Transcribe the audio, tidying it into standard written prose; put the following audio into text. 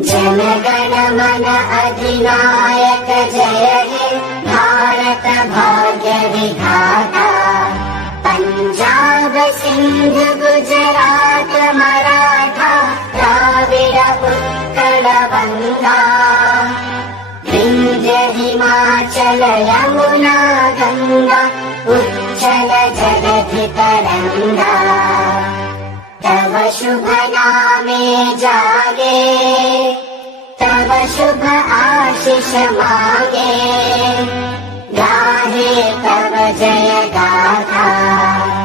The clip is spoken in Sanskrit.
जनगण मन अधिनायक जय हे भारत भाग्य विधाता। पंजाब सिंध गुजरात मराठा द्राविड उत्कल बंगा। विंध्य हिमाचल यमुना गंगा उच्चल जगति तरंगा। तव शुभ नामे जागे तव शुभ आशीष मांगे। गाहे तव जय गाथा।